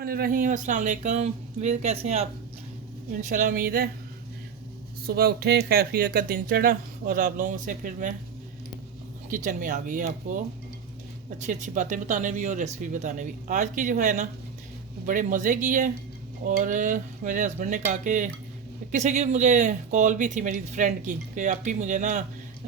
रहीम अस्सलाम वालेकुम वीर, कैसे हैं आप? इंशाल्लाह उम्मीद है सुबह उठे खैरियत का दिन चढ़ा और आप लोगों से फिर मैं किचन में आ गई आपको अच्छी अच्छी बातें बताने भी और रेसिपी बताने भी। आज की जो है ना बड़े मज़े की है। और मेरे हस्बैंड ने कहा कि किसी की मुझे कॉल भी थी मेरी फ्रेंड की कि आप ही मुझे ना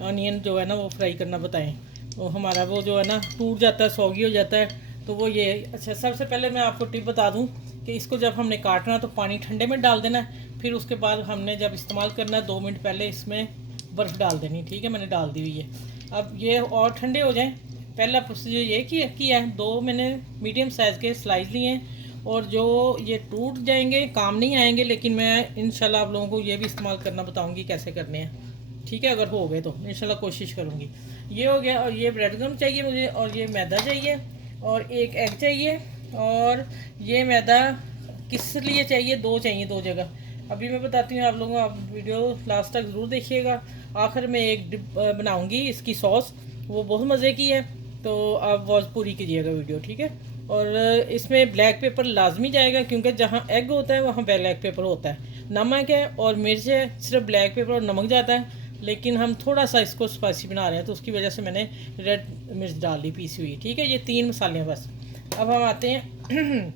अनियन जो है ना वो फ्राई करना बताएं। वो हमारा वो जो है ना टूट जाता है, सौगी हो जाता है। तो वो ये अच्छा, सबसे पहले मैं आपको टिप बता दूं कि इसको जब हमने काटना तो पानी ठंडे में डाल देना है। फिर उसके बाद हमने जब इस्तेमाल करना है 2 मिनट पहले इसमें बर्फ़ डाल देनी। ठीक है, मैंने डाल दी हुई है। अब ये और ठंडे हो जाएं। पहला प्रोसीजर ये किया है, 2 मैंने मीडियम साइज़ के स्लाइस लिए हैं। और जो ये टूट जाएंगे, काम नहीं आएंगे, लेकिन मैं इंशाल्लाह आप लोगों को ये भी इस्तेमाल करना बताऊंगी कैसे करने हैं। ठीक है, अगर हो गए तो इंशाल्लाह कोशिश करूँगी। ये हो गया। और ये ब्रेड गम चाहिए मुझे, और ये मैदा चाहिए, और एक एग चाहिए। और ये मैदा किस लिए चाहिए? 2 चाहिए, 2 जगह। अभी मैं बताती हूँ आप लोगों को, आप वीडियो लास्ट तक ज़रूर देखिएगा। आखिर में एक डिप बनाऊँगी इसकी सॉस, वो बहुत मज़े की है, तो आप वॉच पूरी कीजिएगा वीडियो। ठीक है। और इसमें ब्लैक पेपर लाजमी जाएगा, क्योंकि जहाँ एग होता है वहाँ ब्लैक पेपर होता है। नमक है और मिर्च है, सिर्फ ब्लैक पेपर और नमक जाता है। लेकिन हम थोड़ा सा इसको स्पाइसी बना रहे हैं, तो उसकी वजह से मैंने रेड मिर्च डाल दी पीसी हुई। ठीक है, ये 3 मसाले हैं बस। अब हम आते हैं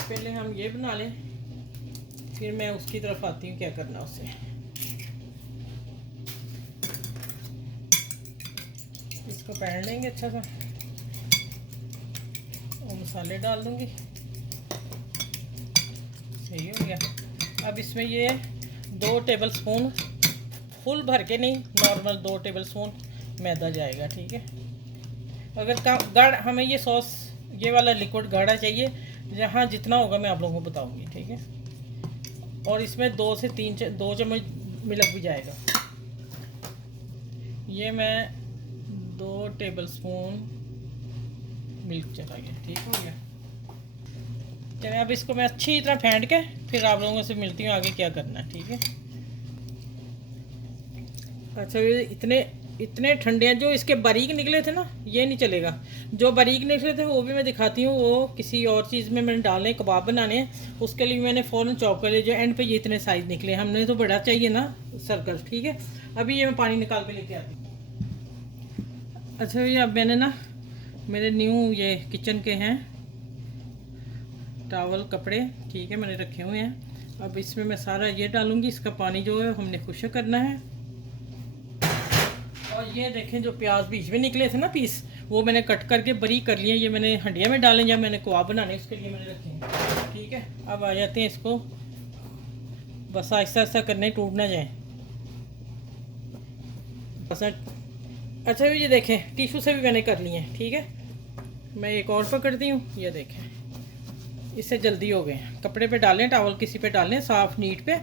पहले हम ये बना लें, फिर मैं उसकी तरफ आती हूँ क्या करना उससे। इसको पहन लेंगे अच्छा सा और मसाले डाल दूँगी। सही हो गया। अब इसमें ये 2 टेबल स्पून, फुल भर के नहीं, नॉर्मल 2 टेबल स्पून मैदा जाएगा। ठीक है। अगर गाढ़ हमें ये सॉस, ये वाला लिक्विड गाढ़ा चाहिए, जहाँ जितना होगा मैं आप लोगों को बताऊंगी। ठीक है। और इसमें 2 से 2 चम्मच मिल्क भी जाएगा। ये मैं 2 टेबल स्पून मिल्क चला गया। ठीक हो गया। चलिए, अब इसको मैं अच्छी तरह फेंट के फिर आप लोगों से मिलती हूँ आगे क्या करना है। ठीक है। अच्छा, ये इतने ठंडे हैं। जो इसके बारीक निकले थे ना, ये नहीं चलेगा। जो बारीक निकले थे वो भी मैं दिखाती हूँ, वो किसी और चीज़ में मैंने डालने, कबाब बनाने हैं, उसके लिए मैंने फ़ौरन चॉप कर लिया। जो एंड पे ये इतने साइज़ निकले, हमने तो बड़ा चाहिए ना सर्कल। ठीक है। अभी ये मैं पानी निकाल के लेके आती हूँ। अच्छा भैया, अब मैंने ना मेरे न्यू ये किचन के हैं टावल, कपड़े, ठीक है, मैंने रखे हुए हैं। अब इसमें मैं सारा ये डालूँगी। इसका पानी जो है हमने खुश्क करना है। और ये देखें, जो प्याज बीच में निकले थे ना पीस, वो मैंने कट करके बारीक कर लिए। ये मैंने हंडिया में डालें या मैंने कबाब बनाने उसके लिए मैंने रखे हैं। ठीक है। अब आ जाते हैं इसको, बस आहिस्ता आहिस्ता करने, टूट ना जाए बस। अच्छा, ये देखें, टिशू से भी मैंने कर लिए हैं। ठीक है। मैं एक और पकड़ती हूँ। ये देखें, इससे जल्दी हो गए। कपड़े पे डालें, टावल किसी पे डालें साफ़ नीट पे,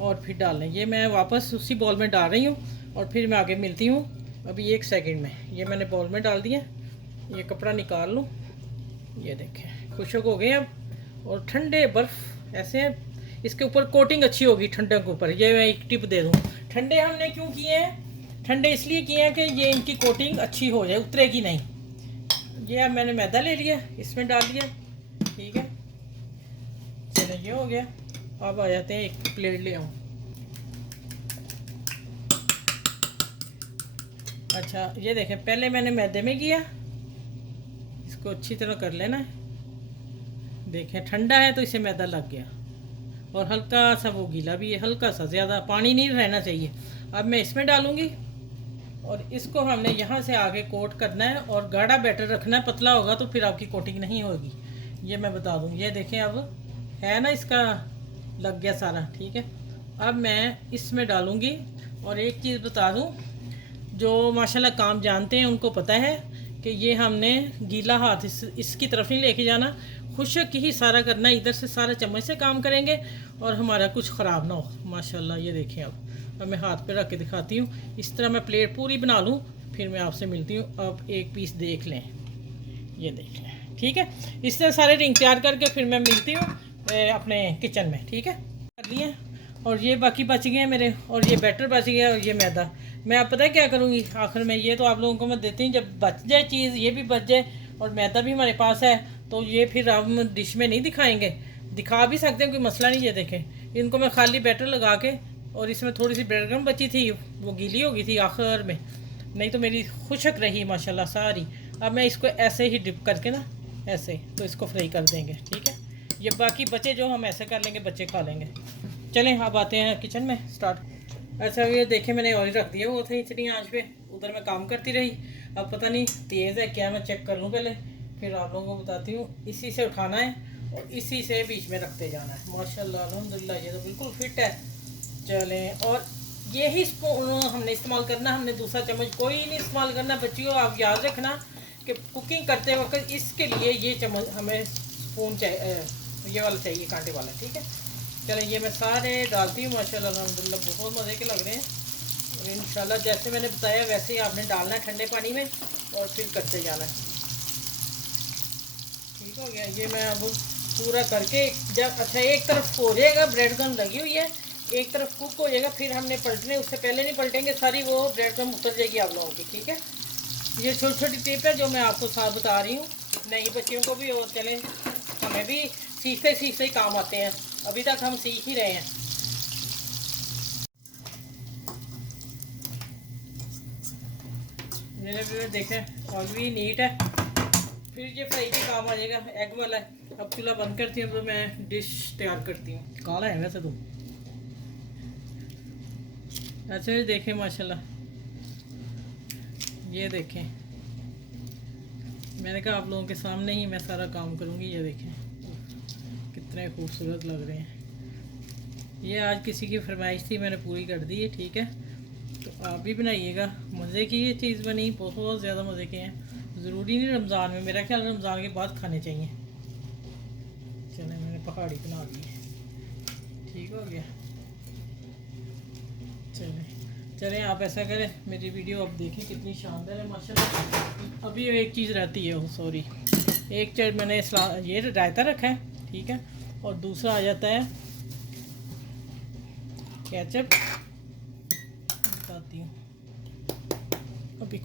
और फिर डाल लें। ये मैं वापस उसी बॉल में डाल रही हूँ और फिर मैं आगे मिलती हूँ अभी 1 सेकंड में। ये मैंने बॉल में डाल दिया। ये कपड़ा निकाल लूँ। ये देखें, खुशक हो गए अब। और ठंडे बर्फ़ ऐसे हैं, इसके ऊपर कोटिंग अच्छी होगी ठंडे के ऊपर। ये मैं एक टिप दे दूँ। ठंडे हमने क्यों किए हैं? ठंडे इसलिए किए हैं कि ये इनकी कोटिंग अच्छी हो जाए, उतरेगी नहीं। ये अब मैंने मैदा ले लिया, इसमें डाल दिया। ठीक है। चलो, ये हो गया। अब आ जाते हैं, एक प्लेट ले आऊँ। अच्छा, ये देखें, पहले मैंने मैदे में किया, इसको अच्छी तरह कर लेना है। देखें, ठंडा है तो इसे मैदा लग गया, और हल्का सा वो गीला भी है, हल्का सा, ज़्यादा पानी नहीं रहना चाहिए। अब मैं इसमें डालूँगी और इसको हमने यहाँ से आगे कोट करना है, और गाढ़ा बैटर रखना है। पतला होगा तो फिर आपकी कोटिंग नहीं होगी, ये मैं बता दूँ। ये देखें, अब है ना, इसका लग गया सारा। ठीक है। अब मैं इसमें डालूँगी। और एक चीज़ बता दूँ, जो माशाल्लाह काम जानते हैं उनको पता है कि ये हमने गीला हाथ इसकी तरफ नहीं लेके जाना, खुशक ही सारा करना। इधर से सारा चम्मच से काम करेंगे और हमारा कुछ ख़राब ना हो। माशाल्लाह, ये देखें। अब मैं हाथ पे रख के दिखाती हूँ। इस तरह मैं प्लेट पूरी बना लूँ, फिर मैं आपसे मिलती हूँ। अब एक पीस देख लें, ये देख लें। ठीक है। इस तरह सारे रिंग तैयार करके फिर मैं मिलती हूँ अपने किचन में। ठीक है, कर लिए। और ये बाकी बच गए हैं मेरे, और ये बैटर बच गया, और ये मैदा। मैं अब पता है क्या करूँगी आखिर में, ये तो आप लोगों को मैं देती हूँ, जब बच जाए चीज़, ये भी बच जाए और मैदा भी हमारे पास है, तो ये फिर हम डिश में नहीं दिखाएंगे, दिखा भी सकते हैं, कोई मसला नहीं। ये देखें, इनको मैं खाली बैटर लगा के, और इसमें थोड़ी सी ब्रेड क्रम्ब बची थी, वो गीली हो गई थी आखिर में, नहीं तो मेरी खुशक रही माशाल्लाह सारी। अब मैं इसको ऐसे ही डिप करके ना, ऐसे तो इसको फ्राई कर देंगे, ठीक है। ये बाकी बचे जो हम ऐसे कर लेंगे, बच्चे खा लेंगे। चलें अब आते हैं किचन में स्टार्ट। अच्छा ये देखें, मैंने ऑयल रख दिया वो था इतनी आंच पे, उधर मैं काम करती रही। अब पता नहीं तेज़ है क्या, मैं चेक कर लूँ पहले, फिर आप लोगों को बताती हूँ। इसी से उठाना है और इसी से बीच में रखते जाना है। माशाल्लाह अल्हम्दुलिल्लाह, ये तो बिल्कुल फिट है। चलें, और यही स्पून हमने इस्तेमाल करना, हमने दूसरा चम्मच कोई नहीं इस्तेमाल करना। बच्चियों आप याद रखना कि कुकिंग करते वक्त इसके लिए ये चम्मच हमें स्पून चाहिए, ये वाला चाहिए, कांटे वाला, ठीक है। चलें, ये मैं सारे डालती हूँ। माशाल्लाह अल्हम्दुलिल्लाह बहुत मज़े के लग रहे हैं, और इंशाल्लाह जैसे मैंने बताया वैसे ही आपने डालना है ठंडे पानी में, और फिर करते जाना है। ठीक हो गया, ये मैं अब पूरा करके जब अच्छा एक तरफ हो जाएगा, ब्रेड क्रम्ब लगी हुई है, एक तरफ कुक हो जाएगा, फिर हमने पलटने, उससे पहले नहीं पलटेंगे, सारी वो ब्रेड क्रम्ब उतर जाएगी आप लोगों की, ठीक है। ये छोटी छोटी टिप है जो मैं आपको साथ बता रही हूँ, नई बच्चियों को भी, और चलें हमें भी सीखते सीखते ही काम आते हैं, अभी तक हम सीख ही रहे हैं। मेरे भी देखें और भी नीट है, फिर ये फ्राई भी काम आ जाएगा, एग वाला है। अब चूल्हा बंद करती हूँ तो मैं डिश तैयार करती हूँ। काला है वैसे तो। अच्छा ये देखें माशाल्लाह, ये देखें, मैंने कहा आप लोगों के सामने ही मैं सारा काम करूँगी। ये देखें कितने खूबसूरत लग रहे हैं। ये आज किसी की फरमाइश थी, मैंने पूरी कर दी है, ठीक है। तो आप भी बनाइएगा, मज़े की ये चीज़ बनी, बहुत ज़्यादा मज़े के हैं। ज़रूरी नहीं रमज़ान में, मेरा ख्याल रमज़ान के बाद खाने चाहिए। चले मैंने पहाड़ी बना ली, ठीक हो गया। चलें आप ऐसा करें, मेरी वीडियो अब देखें कितनी शानदार है माशाल्लाह। अभी एक चीज़ रहती है, सॉरी, एक चीज़ मैंने ये रायता रखा है, ठीक है, और दूसरा आ जाता है केचप, बताती हूँ अभी।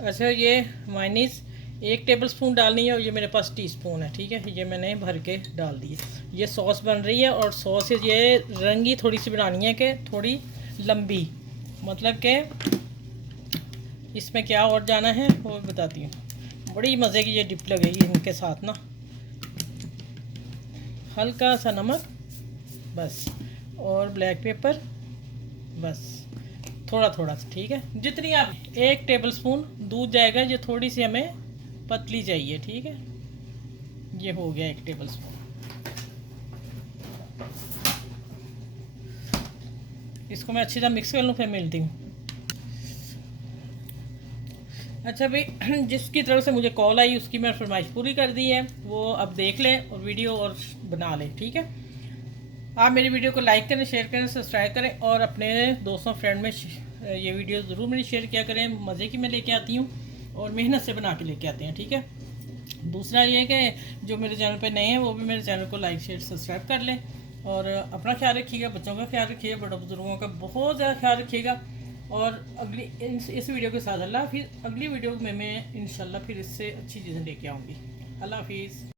अच्छा ये मायनीस 1 टेबल स्पून डालनी है, और ये मेरे पास टीस्पून है, ठीक है। ये मैंने भर के डाल दिए। ये सॉस बन रही है, और सॉस ये रंगी थोड़ी सी बनानी है, कि थोड़ी लंबी, मतलब कि इसमें क्या और जाना है वो बताती हूँ। बड़ी मज़े की ये डिप लगेगी इनके साथ ना। हल्का सा नमक बस, और ब्लैक पेपर बस, थोड़ा थोड़ा सा, ठीक है। जितनी आप 1 टेबल स्पून दूध जाएगा, ये थोड़ी सी हमें पतली चाहिए, ठीक है। ये हो गया 1 टेबल स्पून। इसको मैं अच्छी तरह मिक्स कर लूँ, फिर मिलती हूँ। अच्छा भाई, जिसकी तरफ से मुझे कॉल आई उसकी मैं फरमाइश पूरी कर दी है, वो अब देख लें और वीडियो और बना लें, ठीक है। आप मेरी वीडियो को लाइक करें, शेयर करें, सब्सक्राइब करें, और अपने दोस्तों फ्रेंड में ये वीडियो ज़रूर मेरी शेयर किया करें। मज़े की मैं लेके आती हूँ, और मेहनत से बना के लेके आते हैं, ठीक है। दूसरा ये कि जो मेरे चैनल पे नए हैं वो भी मेरे चैनल को लाइक शेयर सब्सक्राइब कर लें, और अपना ख्याल रखिएगा, बच्चों का ख्याल रखिएगा, बड़े बुजुर्गों का बहुत ज़्यादा ख्याल रखिएगा। और अगली इस वीडियो के साथ अल्लाह हाफिज़। अगली वीडियो में मैं इंशाल्लाह फिर इससे अच्छी चीज़ें लेके आऊँगी। अल्लाह हाफिज़।